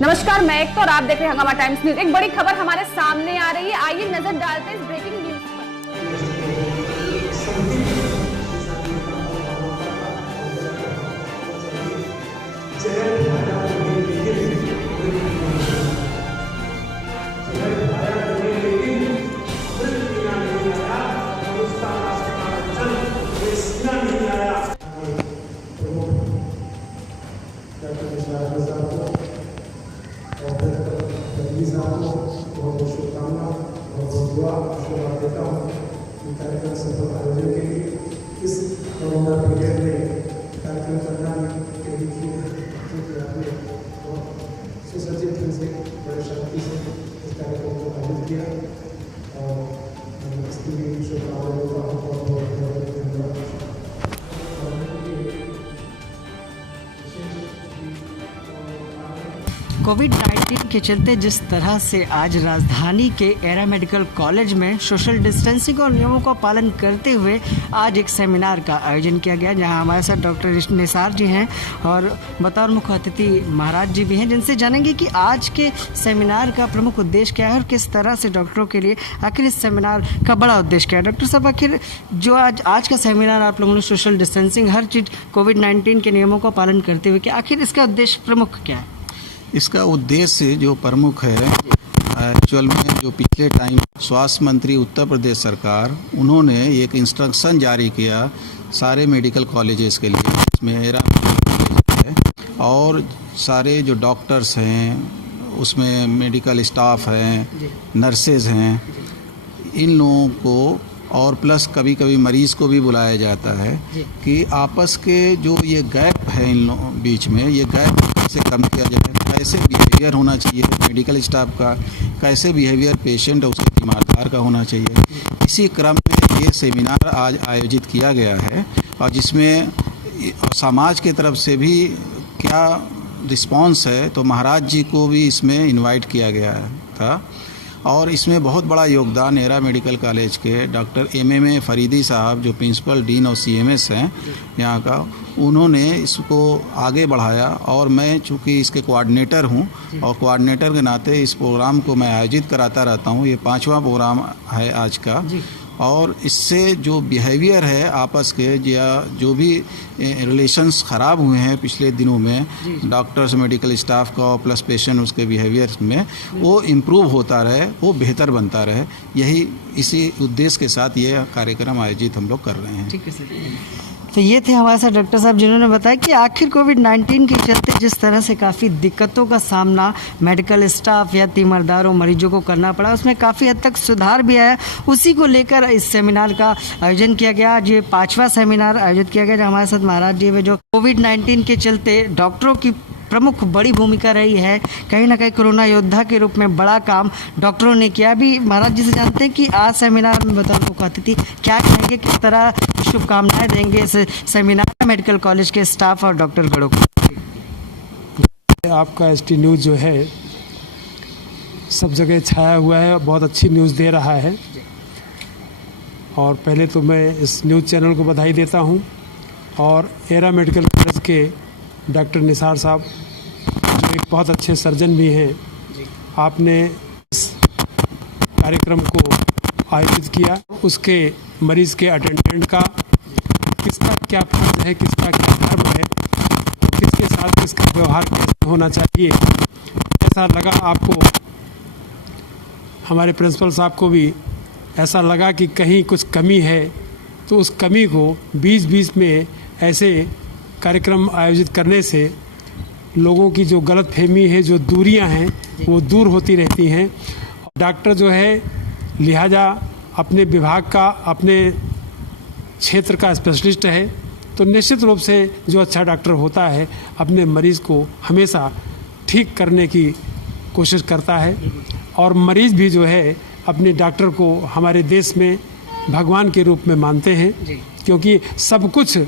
नमस्कार, मैं एक तो और आप देख रहे हैं हंगामा टाइम्स न्यूज। एक बड़ी खबर हमारे सामने आ रही है, आइए नजर डालते हैं इस ब्रेकिंग न्यूज पर। कार्यक्रम सफल आयोजन के लिए इस कोरोना पीरियड में कार्यक्रम करना आपने सुसज्जित ढंग से बड़े शांति से इस कार्यक्रम को आयोजित किया और इसके लिए शुभकामनाओं का बहुत बहुत धन्यवाद। कोविड-19 के चलते जिस तरह से आज राजधानी के एरा मेडिकल कॉलेज में सोशल डिस्टेंसिंग और नियमों का पालन करते हुए आज एक सेमिनार का आयोजन किया गया, जहां हमारे साथ डॉक्टर निसार जी हैं और बतौर मुख्य अतिथि महाराज जी भी हैं, जिनसे जानेंगे कि आज के सेमिनार का प्रमुख उद्देश्य क्या है और किस तरह से डॉक्टरों के लिए आखिर इस सेमिनार का बड़ा उद्देश्य क्या है। डॉक्टर साहब, आखिर जो आज का सेमिनार आप लोगों ने सोशल डिस्टेंसिंग हर चीज़ कोविड-19 के नियमों का पालन करते हुए, कि आखिर इसका उद्देश्य प्रमुख क्या है? इसका उद्देश्य जो प्रमुख है, एक्चुअल में जो पिछले टाइम स्वास्थ्य मंत्री उत्तर प्रदेश सरकार, उन्होंने एक इंस्ट्रक्शन जारी किया सारे मेडिकल कॉलेजेस के लिए, इसमें एरा कॉलेज है और सारे जो डॉक्टर्स हैं, उसमें मेडिकल स्टाफ हैं, नर्सेज हैं, इन लोगों को और प्लस कभी कभी मरीज़ को भी बुलाया जाता है कि आपस के जो ये गैप है इन बीच में, ये गैप कैसे कम किया जाए, कैसे बिहेवियर होना चाहिए मेडिकल स्टाफ का, कैसे बिहेवियर पेशेंट और उसके तीमारदार का होना चाहिए। इसी क्रम में ये सेमिनार आज आयोजित किया गया है और जिसमें समाज की तरफ से भी क्या रिस्पांस है, तो महाराज जी को भी इसमें इनवाइट किया गया था और इसमें बहुत बड़ा योगदान एरा मेडिकल कॉलेज के डॉक्टर MMA फरीदी साहब, जो प्रिंसिपल डीन और CMS हैं यहाँ का, उन्होंने इसको आगे बढ़ाया और मैं चूँकि इसके कोऑर्डिनेटर हूँ और कोऑर्डिनेटर के नाते इस प्रोग्राम को मैं आयोजित कराता रहता हूँ। ये 5वां प्रोग्राम है आज का और इससे जो बिहेवियर है आपस के, या जो भी रिलेशंस ख़राब हुए हैं पिछले दिनों में डॉक्टर्स मेडिकल स्टाफ का प्लस पेशेंट, उसके बिहेवियर में वो इम्प्रूव होता रहे, वो बेहतर बनता रहे, यही इसी उद्देश्य के साथ ये कार्यक्रम आयोजित हम लोग कर रहे हैं। ठीक है सर। तो ये थे हमारे साथ डॉक्टर साहब, जिन्होंने बताया कि आखिर कोविड-19 के चलते जिस तरह से काफ़ी दिक्कतों का सामना मेडिकल स्टाफ या तीमारदारों मरीजों को करना पड़ा, उसमें काफ़ी हद तक सुधार भी आया। उसी को लेकर इस सेमिनार का आयोजन किया गया। आज ये 5वां सेमिनार आयोजित किया गया, जो हमारे साथ महाराज जी में जो कोविड-19 के चलते डॉक्टरों की प्रमुख बड़ी भूमिका रही है, कहीं ना कहीं कोरोना योद्धा के रूप में बड़ा काम डॉक्टरों ने किया। अभी महाराज जी से जानते हैं कि आज सेमिनार में बताओ मुख्य अतिथि क्या कहेंगे, किस तरह शुभकामनाएं देंगे इस सेमिनार मेडिकल कॉलेज के स्टाफ और डॉक्टर गणों को। आपका ST न्यूज़ जो है सब जगह छाया हुआ है, बहुत अच्छी न्यूज़ दे रहा है और पहले तो मैं इस न्यूज़ चैनल को बधाई देता हूँ और एरा मेडिकल कॉलेज के डॉक्टर निसार साहब, जो एक बहुत अच्छे सर्जन भी हैं, आपने इस कार्यक्रम को आयोजित किया। उसके मरीज़ के अटेंडेंट का किसका क्या फर्ज है, किसका क्या धर्म है, किसके साथ किसका व्यवहार कैसे होना चाहिए, ऐसा लगा आपको। हमारे प्रिंसिपल साहब को भी ऐसा लगा कि कहीं कुछ कमी है, तो उस कमी को बीच में ऐसे कार्यक्रम आयोजित करने से लोगों की जो गलतफहमी है, जो दूरियां हैं, वो दूर होती रहती हैं। डॉक्टर जो है लिहाजा अपने विभाग का, अपने क्षेत्र का स्पेशलिस्ट है, तो निश्चित रूप से जो अच्छा डॉक्टर होता है अपने मरीज़ को हमेशा ठीक करने की कोशिश करता है और मरीज़ भी जो है अपने डॉक्टर को हमारे देश में भगवान के रूप में मानते हैं, क्योंकि सब कुछ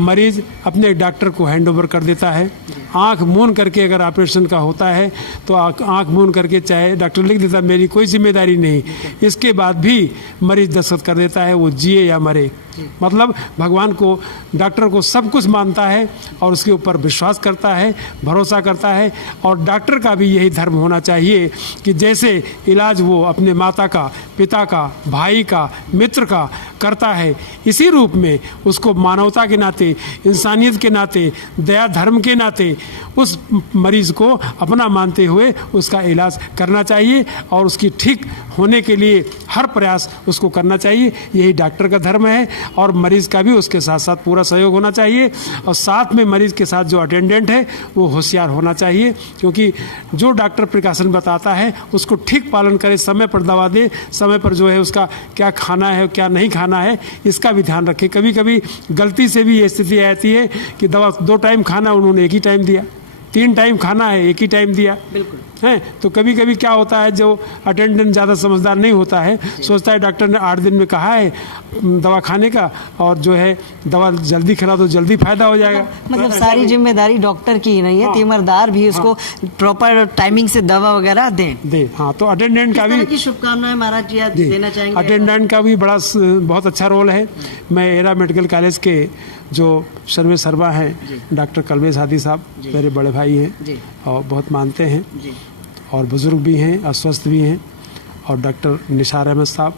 मरीज़ अपने डॉक्टर को हैंड ओवर कर देता है। आंख मूंद करके अगर ऑपरेशन का होता है तो आंख मूंद करके चाहे डॉक्टर लिख देता, मेरी कोई जिम्मेदारी नहीं, इसके बाद भी मरीज़ दस्तखत कर देता है, वो जिए या मरे। मतलब भगवान को, डॉक्टर को सब कुछ मानता है और उसके ऊपर विश्वास करता है, भरोसा करता है। और डॉक्टर का भी यही धर्म होना चाहिए कि जैसे इलाज वो अपने माता का, पिता का, भाई का, मित्र का करता है, इसी रूप में उसको मानवता के नाते, इंसानियत के नाते, दया धर्म के नाते उस मरीज़ को अपना मानते हुए उसका इलाज करना चाहिए और उसकी ठीक होने के लिए हर प्रयास उसको करना चाहिए। यही डॉक्टर का धर्म है और मरीज़ का भी उसके साथ साथ पूरा सहयोग होना चाहिए। और साथ में मरीज़ के साथ जो अटेंडेंट है वो होशियार होना चाहिए, क्योंकि जो डॉक्टर प्रिकॉशन बताता है उसको ठीक पालन करे, समय पर दवा दे, समय पर जो है उसका क्या खाना है क्या नहीं खाना है इसका भी ध्यान रखे। कभी कभी गलती से भी ये स्थिति आती है कि दवा 2 टाइम खाना उन्होंने एक ही टाइम दिया, 3 टाइम खाना है एक ही टाइम दिया। बिल्कुल है तो कभी कभी क्या होता है, जो अटेंडेंट ज़्यादा समझदार नहीं होता है, सोचता है डॉक्टर ने 8 दिन में कहा है दवा खाने का और जो है दवा जल्दी खिला दो जल्दी फायदा हो जाएगा। मतलब सारी जिम्मेदारी डॉक्टर की ही नहीं है, तीमरदार भी उसको प्रॉपर टाइमिंग से दवा वगैरह दे। हाँ, तो अटेंडेंट का भी की शुभकामनाएं महाराज जी आज देना चाहेंगे। अटेंडेंट का भी बहुत अच्छा रोल है। मैं एरा मेडिकल कॉलेज के जो सर्वे सर्वा हैं डॉक्टर कलवेश हादी साहब मेरे बड़े भाई हैं और बहुत मानते हैं और बुज़ुर्ग भी हैं, अस्वस्थ भी हैं, और डॉक्टर निसार अहमद साहब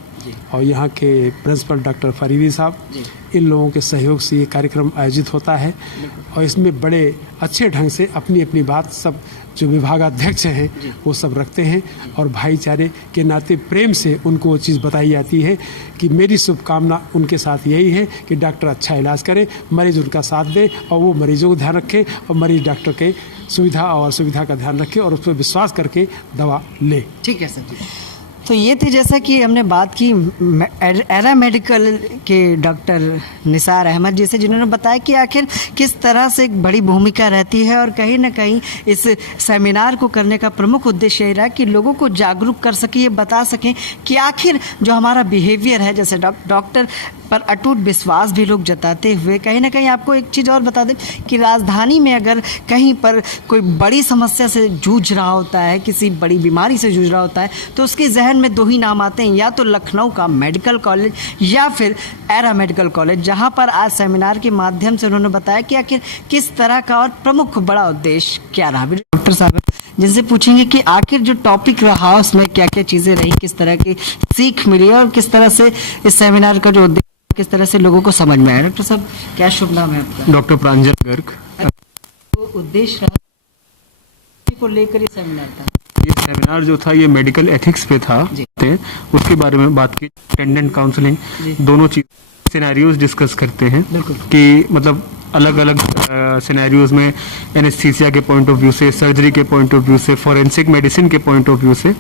और यहाँ के प्रिंसिपल डॉक्टर फरीदी साहब, इन लोगों के सहयोग से ये कार्यक्रम आयोजित होता है और इसमें बड़े अच्छे ढंग से अपनी अपनी बात सब जो विभागाध्यक्ष हैं वो सब रखते हैं और भाईचारे के नाते प्रेम से उनको वो चीज़ बताई जाती है कि मेरी शुभकामना उनके साथ यही है कि डॉक्टर अच्छा इलाज करे, मरीज उनका साथ दे और वो मरीजों को ध्यान रखे और मरीज डॉक्टर के सुविधा और असुविधा का ध्यान रखे और उस पर विश्वास करके दवा ले। ठीक है सर। तो ये थी जैसा कि हमने बात की एरा मेडिकल के डॉक्टर निसार अहमद जी से, जिन्होंने बताया कि आखिर किस तरह से एक बड़ी भूमिका रहती है और कहीं ना कहीं इस सेमिनार को करने का प्रमुख उद्देश्य यही रहा कि लोगों को जागरूक कर सकें, ये बता सकें कि आखिर जो हमारा बिहेवियर है, जैसे डॉक्टर पर अटूट विश्वास भी लोग जताते हुए कहीं ना कहीं आपको एक चीज़ और बता दें कि राजधानी में अगर कहीं पर कोई बड़ी समस्या से जूझ रहा होता है, किसी बड़ी बीमारी से जूझ रहा होता है, तो उसके जहन में 2 ही नाम आते हैं, या तो लखनऊ का मेडिकल कॉलेज या फिर एरा मेडिकल कॉलेज, जहां पर आज सेमिनार के माध्यम से उन्होंने बताया कि आखिर किस तरह का और प्रमुख बड़ा उद्देश्य क्या रहा। डॉक्टर साहब जिनसे पूछेंगे कि आखिर जो टॉपिक रहा उसमें क्या क्या चीज़ें रही, किस तरह की सीख मिली और किस तरह से इस सेमिनार का जो उद्देश्य किस तरह से लोगों को समझ में आया। डॉक्टर साहब क्या शुभ नाम है आपका? डॉक्टर प्रांजल गर्ग। तो उद्देश्य को लेकर ये सेमिनार था। ये सेमिनार जो था ये मेडिकल एथिक्स पे था, उसके बारे में बात की। अटेंडेंट काउंसलिंग दोनों चीज सिनेरियोज डिस्कस करते हैं कि मतलब अलग अलग सिनेरियोज में एनेस्थीसिया के पॉइंट ऑफ व्यू से, सर्जरी के पॉइंट ऑफ व्यू से, फॉरेंसिक मेडिसिन के पॉइंट ऑफ व्यू से,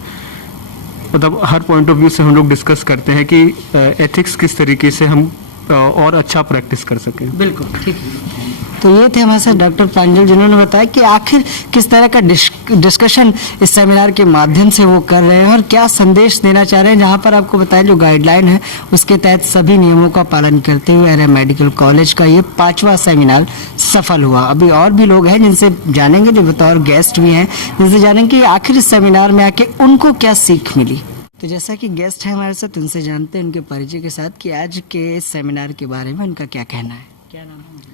मतलब हर पॉइंट ऑफ व्यू से हम लोग डिस्कस करते हैं कि एथिक्स किस तरीके से हम और अच्छा प्रैक्टिस कर सकें। बिल्कुल ठीक है। तो ये थे हमारे साथ डॉक्टर प्रांजल, जिन्होंने बताया कि आखिर किस तरह का डिस्कशन इस सेमिनार के माध्यम से वो कर रहे हैं और क्या संदेश देना चाह रहे हैं। जहाँ पर आपको बताया जो गाइडलाइन है उसके तहत सभी नियमों का पालन करते हुए एरा मेडिकल कॉलेज का ये 5वां सेमिनार सफल हुआ। अभी और भी लोग हैं जिनसे जानेंगे, जो बतौर गेस्ट भी हैं, जिनसे जानेंगे कि आखिर इस सेमिनार में आके उनको क्या सीख मिली। तो जैसा कि गेस्ट है हमारे साथ, उनसे जानते हैं उनके परिचय के साथ कि आज के इस सेमिनार के बारे में उनका क्या कहना है। क्या नाम है?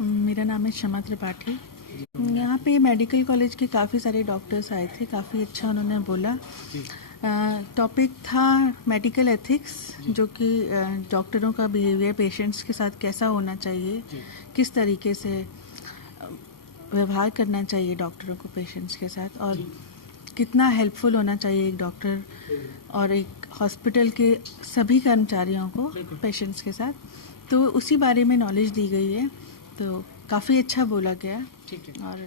मेरा नाम है क्षमा त्रिपाठी। यहाँ पे मेडिकल कॉलेज के काफ़ी सारे डॉक्टर्स आए थे, काफ़ी अच्छा उन्होंने बोला। टॉपिक था मेडिकल एथिक्स, जो कि डॉक्टरों का बिहेवियर पेशेंट्स के साथ कैसा होना चाहिए, किस तरीके से व्यवहार करना चाहिए डॉक्टरों को पेशेंट्स के साथ, और कितना हेल्पफुल होना चाहिए एक डॉक्टर और एक हॉस्पिटल के सभी कर्मचारियों को पेशेंट्स के साथ। तो उसी बारे में नॉलेज दी गई है, तो काफ़ी अच्छा बोला गया। ठीक है। और